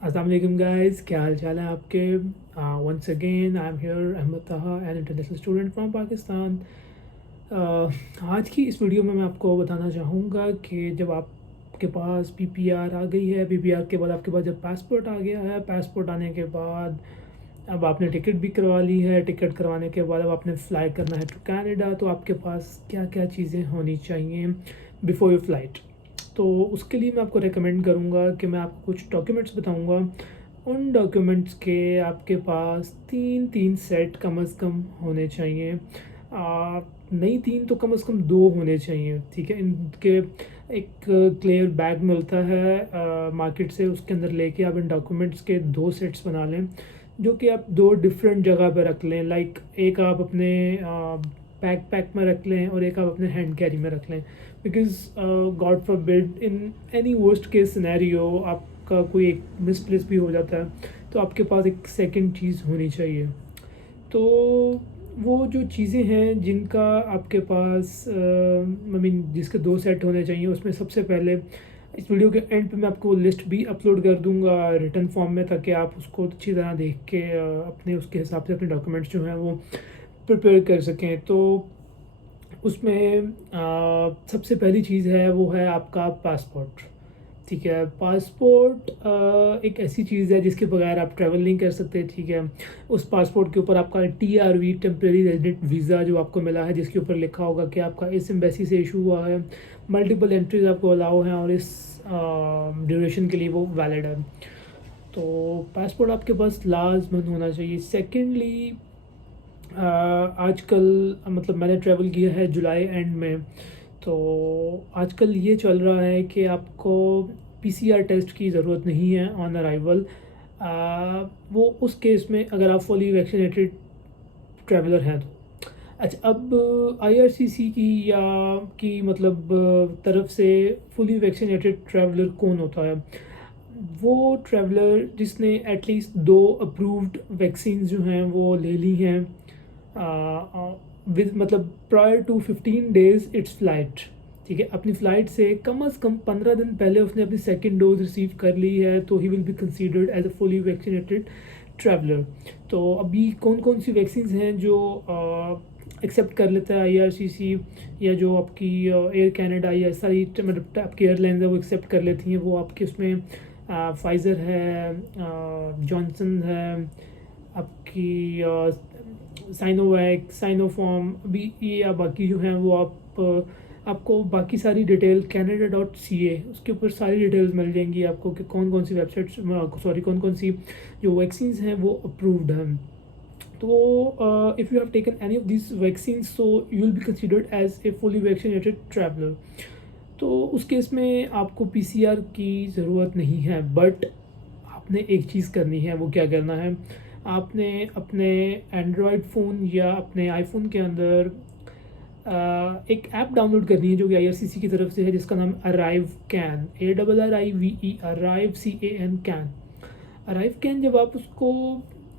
अस्सलाम वालेकुम गाइस, क्या हाल चाल है आपके। Once again I am here Ahmed Taha, an international student from Pakistan. आज की इस वीडियो में मैं आपको बताना चाहूँगा कि जब आपके पास पीपीआर आ गई है, पीपीआर के बाद आपके पास जब पासपोर्ट आ गया है, पासपोर्ट आने के बाद अब आपने टिकट भी करवा ली है, टिकट करवाने के बाद अब आपने फ़्लाई करना है टू कनाडा, तो आपके पास क्या क्या चीज़ें होनी चाहिए बिफ़ोर योर फ़्लाइट। तो उसके लिए मैं आपको रेकमेंड करूँगा कि मैं आपको कुछ डॉक्यूमेंट्स बताऊँगा। उन डॉक्यूमेंट्स के आपके पास तीन तीन सेट कम अज़ कम होने चाहिए। नहीं तीन तो कम अज़ कम दो होने चाहिए, ठीक है। इनके एक क्लियर बैग मिलता है मार्केट से, उसके अंदर लेके आप इन डॉक्यूमेंट्स के दो सेट्स बना लें, जो कि आप दो डिफरेंट जगह पे रख लें। लाइक एक आप अपने पैक में रख लें और एक आप अपने हैंड कैरी में रख लें, because God forbid in any worst case scenario आपका कोई एक मिसप्लेस भी हो जाता है, तो आपके पास एक सेकंड चीज़ होनी चाहिए। तो वो जो चीज़ें हैं जिनका आपके पास आई मीन जिसके दो सेट होने चाहिए, उसमें सबसे पहले इस वीडियो के एंड पे मैं आपको लिस्ट भी अपलोड कर दूंगा रिटन फॉर्म में, ताकि आप उसको अच्छी तरह देख के अपने उसके हिसाब से अपने डॉक्यूमेंट्स जो हैं वो प्रिपेयर कर सकें। तो उसमें सबसे पहली चीज़ है वो है आपका पासपोर्ट, ठीक है। पासपोर्ट एक ऐसी चीज़ है जिसके बगैर आप ट्रैवल नहीं कर सकते, ठीक है। उस पासपोर्ट के ऊपर आपका TRV, टेम्प्रेरी रेजिडेंट वीज़ा, जो आपको मिला है, जिसके ऊपर लिखा होगा कि आपका इस एम्बेसी से इशू हुआ है, मल्टीपल एंट्रीज आपको अलाउ हैं और इस ड्यूरेशन के लिए वो वैलिड है। तो पासपोर्ट आपके पास लाजमन होना चाहिए। सेकेंडली, आजकल मतलब मैंने ट्रैवल किया है जुलाई एंड में, तो आजकल ये चल रहा है कि आपको PCR टेस्ट की ज़रूरत नहीं है ऑन अराइवल। वो उस केस में अगर आप फुली वैक्सीनेटेड ट्रैवलर हैं तो। अच्छा, अब IRCC की या की मतलब तरफ से फुली वैक्सीनेटेड ट्रैवलर कौन होता है? वो ट्रैवलर जिसने एटलीस्ट दो अप्रूव्ड वैक्सीन जो हैं वो ले ली हैं विद मतलब prior to 15 days it's flight, ठीक है। अपनी फ़्लाइट से कम अज़ कम 15 दिन पहले उसने अपनी सेकेंड डोज रिसीव कर ली है, तो he will be considered as a fully vaccinated traveller. तो अभी कौन कौन सी वैक्सीन हैं जो एक्सेप्ट कर लेता है IRCC, या जो आपकी एयर कैनेडा या सारी मतलब आपकी एयरलाइंस है वो एक्सेप्ट कर लेती हैं। वो आपके उसमें फाइज़र है, जॉनसन है, आपकी साइनोवैक, साइनोफॉर्म, अभी ये या बाकी जो हैं वो आपको बाकी सारी डिटेल Canada.ca उसके ऊपर सारी डिटेल्स मिल जाएंगी आपको कि कौन कौन सी वेबसाइट्स, सॉरी, कौन कौन सी जो वैक्सीन हैं वो अप्रूव्ड हैं। तो if you have taken any of this vaccine, so you will be considered as a fully vaccinated traveller. तो उस केस में आपको PCR की ज़रूरत नहीं है, बट आपने एक चीज़ करनी है। वो क्या करना है? आपने अपने एंड्रॉयड फ़ोन या अपने आईफोन के अंदर एक ऐप डाउनलोड करनी है जो कि IRCC की तरफ से है, जिसका नाम arrive can, ARRIVE, arrive CAN, can. Arrive can जब आप उसको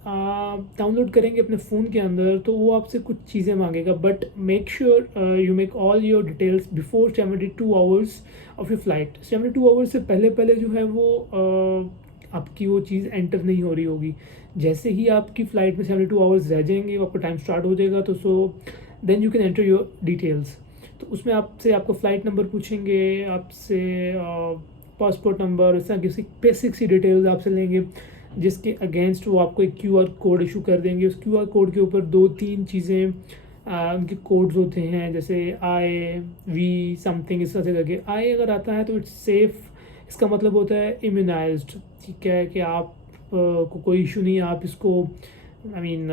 डाउनलोड करेंगे अपने फ़ोन के अंदर, तो वो आपसे कुछ चीज़ें मांगेगा, but make sure you make all your details before 72 hours of your flight. 72 hours से पहले पहले जो है वो आपकी वो चीज़ एंटर नहीं हो रही होगी। जैसे ही आपकी फ़्लाइट में 72 आवर्स रह जाएंगे, आपका टाइम स्टार्ट हो जाएगा, तो then you can enter your details. तो उसमें आपसे आपका फ़्लाइट नंबर पूछेंगे, आपसे पासपोर्ट नंबर, इस तरह किसी बेसिक सी डिटेल्स आपसे लेंगे, जिसके अगेंस्ट वो आपको एक QR कोड इशू कर देंगे। उस QR कोड के ऊपर दो तीन चीज़ें उनके कोड्स होते हैं, जैसे IV समथिंग, इस तरह से करके। आई अगर आता है तो इट्स सेफ़, इसका मतलब होता है इम्यूनाइज्ड, ठीक है, कि आप को कोई इशू नहीं है, आप इसको आई मीन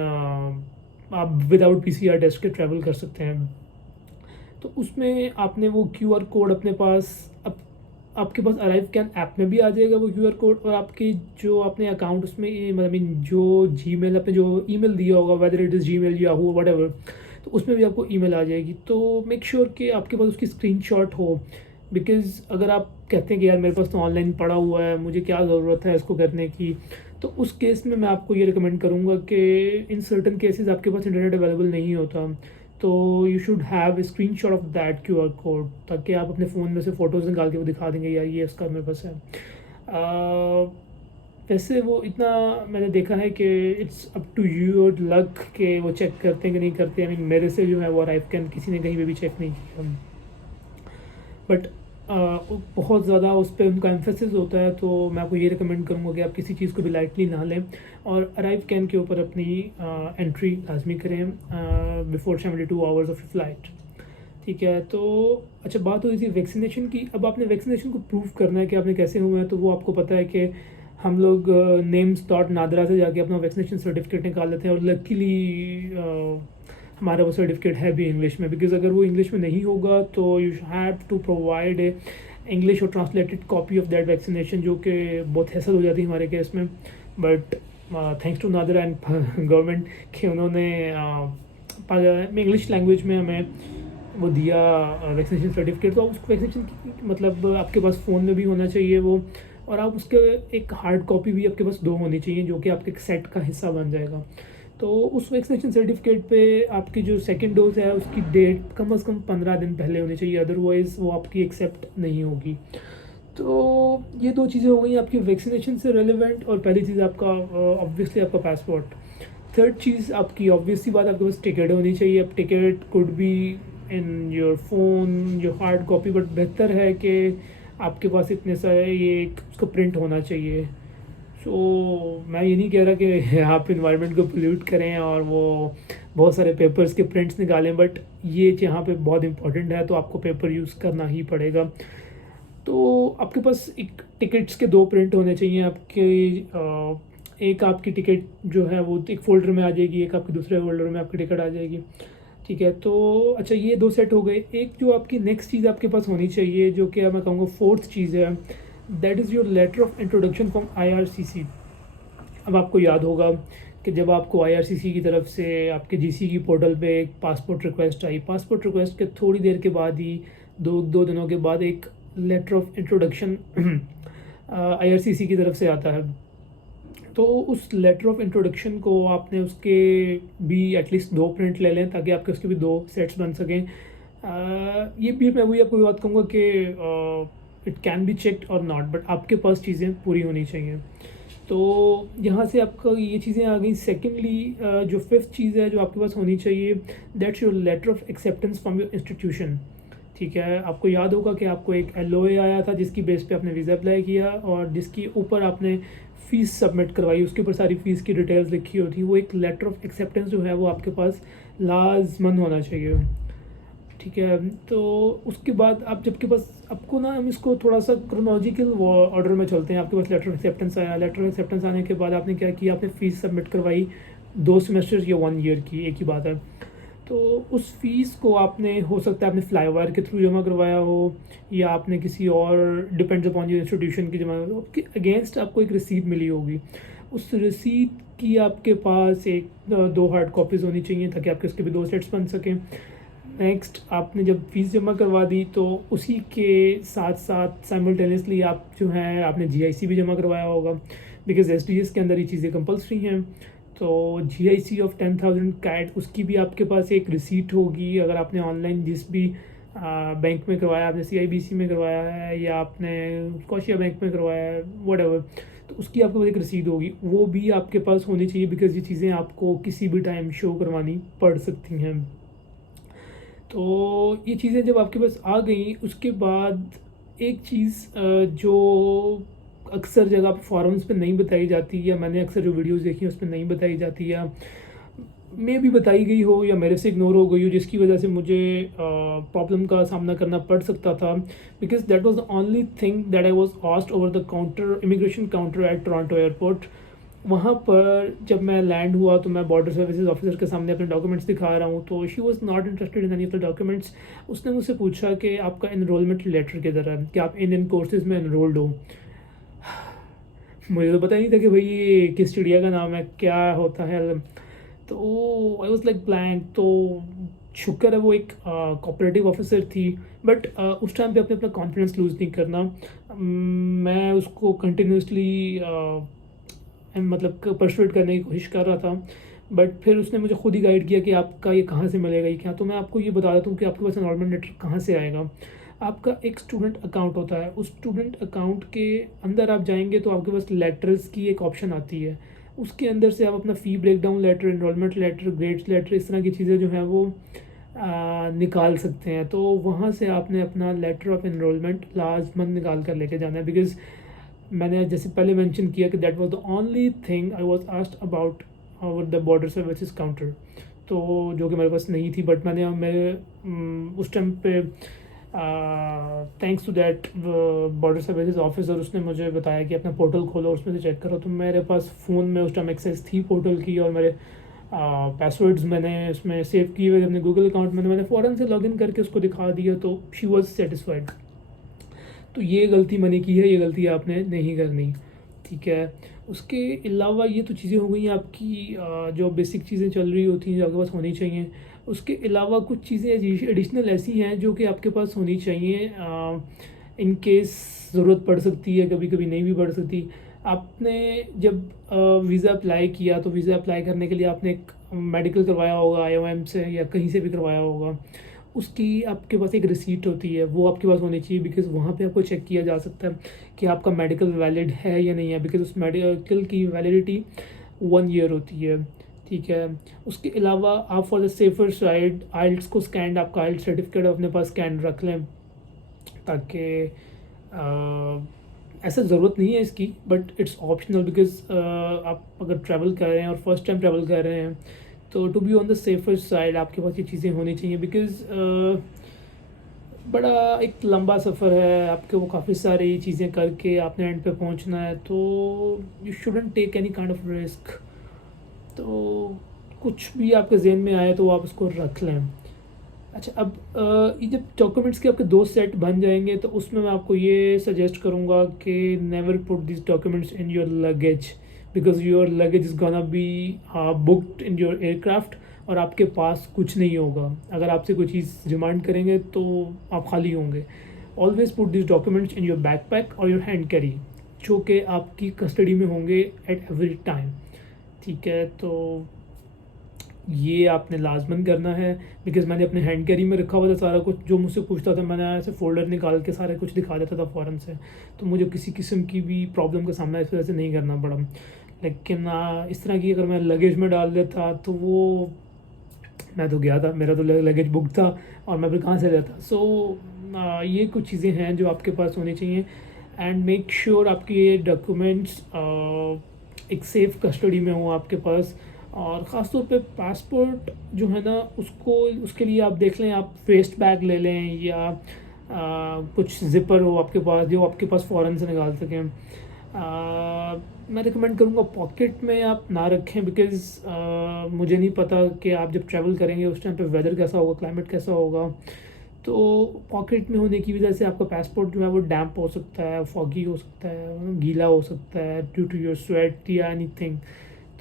आप विदाउट PCR टेस्ट के ट्रैवल कर सकते हैं। तो उसमें आपने वो QR कोड अपने पास आपके पास अराइव कैन ऐप में भी आ जाएगा वो QR कोड, और आपकी जो आपने अकाउंट उसमें मतलब मीन जो Gmail आपने जो ईमेल दिया होगा, whether it is Gmail, Yahoo, whatever, तो उसमें भी आपको ईमेल आ जाएगी। तो मेक श्योर कि आपके पास उसकी स्क्रीनशॉट हो, बिकॉज़ अगर आप कहते हैं कि यार मेरे पास तो ऑनलाइन पड़ा हुआ है, मुझे क्या ज़रूरत है इसको करने की, तो उस केस में मैं आपको ये रिकमेंड करूँगा कि इन सर्टन केसेस आपके पास इंटरनेट अवेलेबल नहीं होता, तो you should have a screenshot of that QR code, ताकि आप अपने फ़ोन में से फ़ोटोज़ निकाल के वो दिखा देंगे यार ये इसका मेरे पास है। वैसे वो इतना मैंने देखा है कि it's up to your luck कि वो चेक करते हैं कि नहीं करते। आई मीन मेरे से जो है वो अराइव कैन किसी ने कहीं पे भी चेक नहीं किया, बट बहुत ज़्यादा उस पर उनका एम्फेसिस होता है। तो मैं आपको ये रिकमेंड करूँगा कि आप किसी चीज़ को भी लाइटली ना लें और अराइव कैन के ऊपर अपनी एंट्री लाजमी करें बिफोर 72 आवर्स ऑफ फ्लाइट। ठीक है, तो अच्छा बात हो रही थी वैक्सीनेशन की। अब आपने वैक्सीनेशन को प्रूव करना है कि आपने कैसे हुए हैं, तो वो आपको पता है कि हम लोग नेम्स डॉट नादरा से जाके अपना वैक्सीनेशन सर्टिफिकेट निकाल लेते हैं, और लकीली हमारा वो सर्टिफिकेट है भी इंग्लिश में, बिकॉज अगर वो इंग्लिश में नहीं होगा तो you have to provide a English और translated copy of that vaccination, जो कि बहुत हैसल हो जाती है हमारे केस में। But thanks to NADRA and government कि उन्होंने इंग्लिश लैंग्वेज में हमें वो दिया वैक्सीनेशन सर्टिफिकेट। तो उस वैक्सीनेशन मतलब आपके पास फ़ोन में भी होना चाहिए वो, और आप उसके एक हार्ड कॉपी भी आपके पास 2 होनी चाहिए, जो कि आपके एक सेट का हिस्सा बन जाएगा। तो उस वैक्सीनेशन सर्टिफिकेट पे आपकी जो सेकंड डोज है उसकी डेट कम से कम 15 दिन पहले होनी चाहिए, अदरवाइज़ वो आपकी एक्सेप्ट नहीं होगी। तो ये 2 चीज़ें हो गई आपकी वैक्सीनेशन से रेलिवेंट। और पहली चीज़ आपका ऑब्वियसली आपका पासपोर्ट। थर्ड चीज़ आपकी ऑब्वियस सी बात, आपके पास टिकट होनी चाहिए। अब ticket could be in your phone, your hard copy, but बेहतर है कि आपके पास इतने सारे ये उसका प्रिंट होना चाहिए। सो मैं ये नहीं कह रहा कि आप इन्वायरमेंट को पोल्यूट करें और वो बहुत सारे पेपर्स के प्रिंट्स निकालें, बट ये यहाँ पे बहुत इंपॉर्टेंट है, तो आपको पेपर यूज़ करना ही पड़ेगा। तो आपके पास एक टिकट्स के 2 प्रिंट होने चाहिए आपके। एक आपकी टिकट जो है वो एक फ़ोल्डर में आ जाएगी, एक आपके दूसरे फ़ोल्डर में आपकी टिकट आ जाएगी। ठीक है, तो अच्छा ये 2 सेट हो गए। एक जो आपकी नेक्स्ट चीज़ आपके पास होनी चाहिए, जो कि मैं कहूँगा फोर्थ चीज़ है, that is your letter of introduction from IRCC। अब आपको याद होगा कि जब आपको IRCC की तरफ से आपके GC की पोर्टल पे एक पासपोर्ट रिक्वेस्ट आई, पासपोर्ट रिक्वेस्ट के थोड़ी देर के बाद ही 2 दिनों के बाद एक लेटर ऑफ इंट्रोडक्शन IRCC की तरफ से आता है। तो उस लेटर ऑफ इंट्रोडक्शन को आपने उसके भी एटलीस्ट 2 प्रिंट ले लें, ताकि आपके उसके भी 2 सेट्स बन सकें। ये भी मैं वही आपको बात कहूँगा कि इट कैन बी चेक्ड और नॉट, बट आपके पास चीज़ें पूरी होनी चाहिए। तो यहाँ से आपका ये चीज़ें आ गई। सेकेंडली जो फिफ्थ चीज़ है जो आपके पास होनी चाहिए, that's your letter of acceptance from your institution. ठीक है, आपको याद होगा कि आपको एक LOA आया था जिसकी बेस पे आपने वीज़ा अप्लाई किया, और जिसकी ऊपर आपने फ़ीस सबमिट करवाई, उसके ऊपर सारी फ़ीस की डिटेल्स लिखी होती। वो एक लेटर ऑफ एक्सेप्टेंस जो है वो आपके पास लाजमन होना चाहिए। ठीक है, तो उसके बाद आप जब के पास आपको ना, हम इसको थोड़ा सा क्रोनोलॉजिकल ऑर्डर में चलते हैं। आपके पास लेटर ऑफ एक्सेप्टेंस आया, लेटर ऑफ एक्सेप्टेंस आने के बाद आपने क्या किया, आपने फ़ीस सबमिट करवाई 2 सेमेस्टर्स या 1 ईयर की, एक ही बात है। तो उस फ़ीस को आपने, हो सकता है आपने फ्लाईओवर के थ्रू जमा करवाया हो, या आपने किसी और डिपेंड्स अपॉन योर इंस्टीट्यूशन की जमा, उसके अगेंस्ट आपको एक रिसीट मिली होगी। उस रिसीट की आपके पास 2 हार्ड कॉपीज़ होनी चाहिए, ताकि आपके उसके भी 2 सेट्स बन सकें। नेक्स्ट, आपने जब फ़ीस जमा करवा दी तो उसी के साथ साथ साइमल्टेनियसली आप जो है आपने GIC भी जमा करवाया होगा, बिकॉज़ SDS के अंदर ये चीज़ें कंपल्सरी हैं। तो GIC ऑफ 10,000 कैट, उसकी भी आपके पास एक रिसीट होगी। अगर आपने ऑनलाइन जिस भी बैंक में करवाया, आपने CIBC में करवाया है या आपने स्कॉशिया बैंक में करवाया है, व्हाटएवर, तो उसकी आपके पास एक रसीद होगी, वो भी आपके पास होनी चाहिए, बिकॉज़ ये चीज़ें आपको किसी भी टाइम शो करवानी पड़ सकती हैं। तो ये चीज़ें जब आपके पास आ गई, उसके बाद एक चीज़ जो अक्सर जगह पे फॉरम्स पे नहीं बताई जाती, या मैंने अक्सर जो वीडियोस देखी हैं उस पे नहीं बताई जाती, या मे भी बताई गई हो या मेरे से इग्नोर हो गई हो, जिसकी वजह से मुझे प्रॉब्लम का सामना करना पड़ सकता था, because that was the only thing that I was asked over the counter, immigration counter at Toronto airport. वहाँ पर जब मैं लैंड हुआ तो मैं बॉर्डर सर्विसेज ऑफिसर के सामने अपने डॉक्यूमेंट्स दिखा रहा हूँ, तो she was not interested in any of the documents. उसने मुझसे पूछा कि आपका एनरोलमेंट लेटर किधर है, कि आप इन कोर्सेज़ में एनरोल्ड हो। मुझे तो पता ही नहीं था कि भाई ये किस चिड़िया का नाम है, क्या होता है। तो आई वाज लाइक ब्लैंक। तो शुक्र है वो एक कोऑपरेटिव ऑफिसर थी, बट उस टाइम पे अपना कॉन्फिडेंस लूज़ नहीं करना। मैं उसको कंटिन्यूसली मतलब परसुएट करने की कोशिश कर रहा था, बट फिर उसने मुझे खुद ही गाइड किया कि आपका ये कहाँ से मिलेगा, ये क्या। तो मैं आपको ये बता देता हूँ कि आपके पास एनरोलमेंट लेटर कहाँ से आएगा। आपका एक स्टूडेंट अकाउंट होता है, उस स्टूडेंट अकाउंट के अंदर आप जाएंगे तो आपके पास लेटर्स की एक ऑप्शन आती है, उसके अंदर से आप अपना fee breakdown letter, enrolment letter, grades letter, इस तरह की चीज़ें जो हैं वो निकाल सकते हैं। तो वहाँ से आपने अपना लेटर ऑफ इनरोलमेंट लाजमन निकाल कर लेके जाना है, बिकॉज़ मैंने जैसे पहले मेंशन किया कि that was the only thing I was asked about over the border services counter, तो जो कि मेरे पास नहीं थी। बट उस टाइम पे thanks to that border services officer, उसने मुझे बताया कि अपना पोर्टल खोलो, उसमें से चेक करो। तो मेरे पास फ़ोन में उस टाइम एक्सेस थी पोर्टल की, और मेरे पासवर्ड्स मैंने उसमें सेव किए हुए अपने गूगल अकाउंट में। मैंने फ़ौरन से लॉगिन करके उसको दिखा दिया, तो शी वॉज सेटिस्फाइड। तो ये गलती मैंने की है, ये गलती आपने नहीं करनी, ठीक है। उसके अलावा ये तो चीज़ें हो गई हैं आपकी जो बेसिक चीज़ें चल रही होती हैं जो आपके पास होनी चाहिए। उसके अलावा कुछ चीज़ें एडिशनल ऐसी हैं जो कि आपके पास होनी चाहिए, इन केस ज़रूरत पड़ सकती है, कभी कभी नहीं भी पड़ सकती। आपने जब वीज़ा अप्लाई किया, तो वीज़ा अप्लाई करने के लिए आपने एक मेडिकल करवाया होगा IOM से या कहीं से भी करवाया होगा, उसकी आपके पास एक रिसीट होती है, वो आपके पास होनी चाहिए, बिकॉज़ वहाँ पे आपको चेक किया जा सकता है कि आपका मेडिकल वैलिड है या नहीं है, बिकॉज़ उस मेडिकल की वैलिडिटी 1 ईयर होती है, ठीक है। उसके अलावा आप फॉर द सेफर साइड आइल्स को स्कैन, आपका आइल्स सर्टिफिकेट अपने पास स्कैन रख लें, ताकि ऐसा ज़रूरत नहीं है इसकी, बट इट्स ऑप्शनल, बिकॉज़ आप अगर ट्रैवल कर रहे हैं और फर्स्ट टाइम ट्रैवल कर रहे हैं, तो to be on the safer side आपके पास ये चीज़ें होनी चाहिए, बिकॉज़ बड़ा एक लंबा सफ़र है, आपको वो काफ़ी सारी चीज़ें करके आपने एंड पे पहुंचना है, तो you shouldn't take any kind of risk. तो कुछ भी आपके ज़हन में आए तो आप उसको रख लें। अच्छा, अब ये जब डॉक्यूमेंट्स के आपके 2 सेट बन जाएंगे, तो उसमें मैं आपको ये सजेस्ट करूँगा कि never put this documents in your luggage, because your luggage is gonna be booked in your aircraft, और आपके पास कुछ नहीं होगा। अगर आपसे कोई चीज़ डिमांड करेंगे तो आप खाली होंगे। Always put this documents in your backpack और योर हैंड कैरी, जो कि आपकी कस्टडी में होंगे एट एवरी टाइम, ठीक है। तो ये आपने लाजमन करना है, बिकॉज़ मैंने अपने हैंड कैरी में रखा हुआ था सारा कुछ, जो मुझसे पूछता था मैंने ऐसे फ़ोल्डर निकाल के सारा कुछ दिखा देता था फ़ौरन से, तो मुझे किसी किस्म की भी प्रॉब्लम का सामना इस वजह से नहीं करना पड़ा। लेकिन इस तरह की अगर मैं लगेज में डाल देता तो वो, मैं तो गया था, मेरा तो लगेज बुक था, और मैं फिर कहाँ से लेता। सो ये कुछ चीज़ें हैं जो आपके पास होनी चाहिए, एंड मेक श्योर आपके ये डॉक्यूमेंट्स एक सेफ़ कस्टडी में हो आपके पास। और ख़ास तौर पे पासपोर्ट जो है ना, उसको उसके लिए आप देख लें, आप वेस्ट बैग ले लें, या कुछ ज़िपर हो आपके पास जो आपके पास फ़ौरन से निकाल सकें। मैं रिकमेंड करूँगा पॉकेट में आप ना रखें, बिकॉज़ मुझे नहीं पता कि आप जब ट्रैवल करेंगे उस टाइम पे वेदर कैसा होगा, क्लाइमेट कैसा होगा। तो पॉकेट में होने की वजह से आपका पासपोर्ट जो है वो डैम्प हो सकता है, फॉगी हो सकता है, गीला हो सकता है ड्यू टू योर स्वेट या एनीथिंग।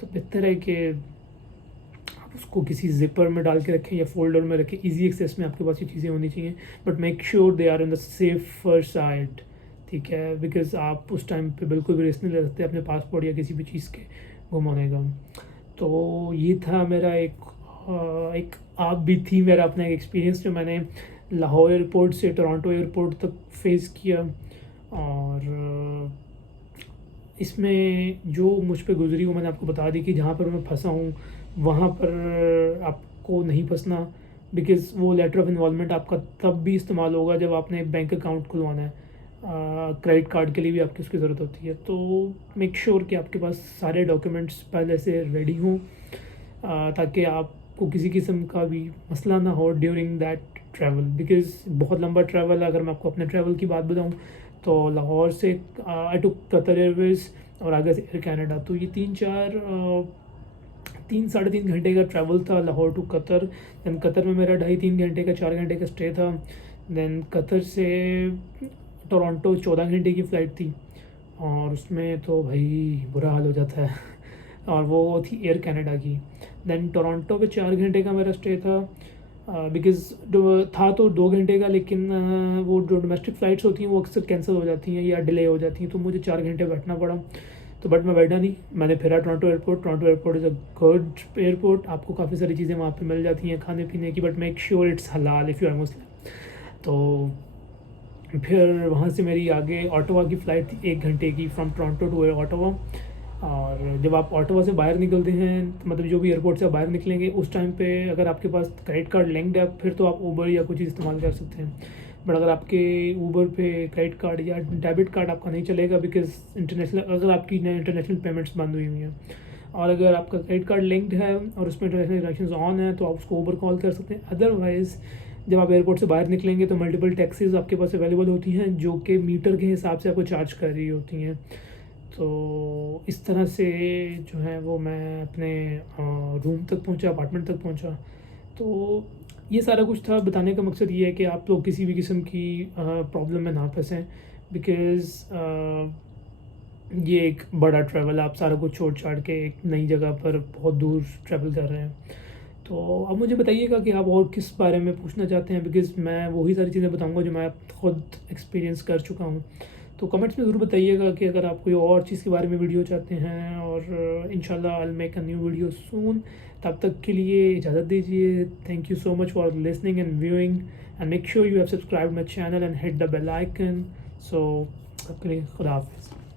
तो बेहतर है कि आप उसको किसी ज़िपर में डाल के रखें या फ़ोल्डर में रखें, ईज़ी एक्सेस में आपके पास ये चीज़ें होनी चाहिए, but make sure they are in the safer side, ठीक है। बिकॉज़ आप उस टाइम पे बिल्कुल भी रिस्क नहीं ले सकते अपने पासपोर्ट या किसी भी चीज़ के गुम होने का। तो ये था मेरा एक आप भी थी मेरा अपना एक एक्सपीरियंस, जो मैंने लाहौर एयरपोर्ट से टोरंटो एयरपोर्ट तक फेस किया। और इसमें जो मुझ पे गुजरी वो मैंने आपको बता दी कि जहाँ पर मैं फंसा हूँ वहाँ पर आपको नहीं फंसना, बिकॉज़ वो लेटर ऑफ इन्वॉल्वमेंट आपका तब भी इस्तेमाल होगा जब आपने एक बैंक अकाउंट खुलवाना है। क्रेडिट कार्ड के लिए भी आपकी उसकी ज़रूरत होती है, तो मेक श्योर कि आपके पास सारे डॉक्यूमेंट्स पहले से रेडी हों, ताकि आपको किसी किस्म का भी मसला ना हो ड्यूरिंग दैट ट्रैवल, बिकॉज़ बहुत लंबा ट्रैवल है। अगर मैं आपको अपने ट्रैवल की बात बताऊँ, तो लाहौर से आई टुक कतर एयरवेज़, और आगे से एयर कनाडा। तो ये 3 साढ़े 3 घंटे का ट्रैवल था Lahore to Qatar. Then Qatar में मेरा 2.5-3 घंटे का 4 घंटे का स्टे था। दैन कतर से टोरंटो 14 घंटे की फ़्लाइट थी, और उसमें तो भाई बुरा हाल हो जाता है और वो थी एयर कनाडा की। दैन टोरंटो पे 4 घंटे का मेरा स्टे था, बिकॉज़ था तो 2 घंटे का, लेकिन वो जो डोमेस्टिक फ़्लाइट्स होती हैं वो अक्सर कैंसिल हो जाती हैं या डिले हो जाती हैं, तो मुझे 4 घंटे बैठना पड़ा। तो बट मैं बैठा नहीं, मैंने फिरा Toronto airport. Toronto airport is a good airport, आपको काफ़ी सारी चीज़ें वहाँ पे मिल जाती हैं खाने पीने की, बट मेक श्योर इट्स हलाल इफ़ यू आर मुस्लिम। तो फिर वहाँ से मेरी आगे ऑटोवा की फ़्लाइट थी 1 घंटे की, फ्रॉम टोरंटो टू ऑटोवा। और जब आप ऑटोवा से बाहर निकलते हैं, मतलब जो भी एयरपोर्ट से आप बाहर निकलेंगे, उस टाइम पे अगर आपके पास क्रेडिट कार्ड लिंक्ड है फिर तो आप ऊबर या कुछ इस्तेमाल कर सकते हैं। बट अगर आपके ऊबर पे क्रेडिट कार्ड या डेबिट कार्ड आपका नहीं चलेगा, बिकॉज इंटरनेशनल, अगर आपकी इंटरनेशनल पेमेंट्स बंद हुई हुई हैं, और अगर आपका क्रेडिट कार्ड लिंक्ड है और उसमें इंटरनेशनल ट्रांजेक्शन ऑन है तो आप उसको ऊबर कॉल कर सकते हैं। अदरवाइज़ जब आप एयरपोर्ट से बाहर निकलेंगे तो मल्टीपल टैक्सीज आपके पास अवेलेबल होती हैं जो कि मीटर के हिसाब से आपको चार्ज कर रही होती हैं। तो इस तरह से जो है वो मैं अपने रूम तक पहुंचा, अपार्टमेंट तक पहुंचा। तो ये सारा कुछ था। बताने का मकसद ये है कि आप लोग किसी भी किस्म की प्रॉब्लम में ना फंसें, बिकॉज़ ये एक बड़ा ट्रैवल, आप सारा कुछ छोड़ छाड़ के एक नई जगह पर बहुत दूर ट्रैवल कर रहे हैं। तो अब मुझे बताइएगा कि आप और किस बारे में पूछना चाहते हैं, बिकॉज़ मैं वही सारी चीज़ें बताऊंगा जो मैं खुद एक्सपीरियंस कर चुका हूँ। तो कमेंट्स में ज़रूर बताइएगा कि अगर आप कोई और चीज़ के बारे में वीडियो चाहते हैं, और इंशाल्लाह I will make a new video soon. तब तक के लिए इजाज़त दीजिए। Thank you so much for listening and viewing, and make sure you have subscribe my channel and hit the bell icon. So आपके लिए खुदा हाफिज़।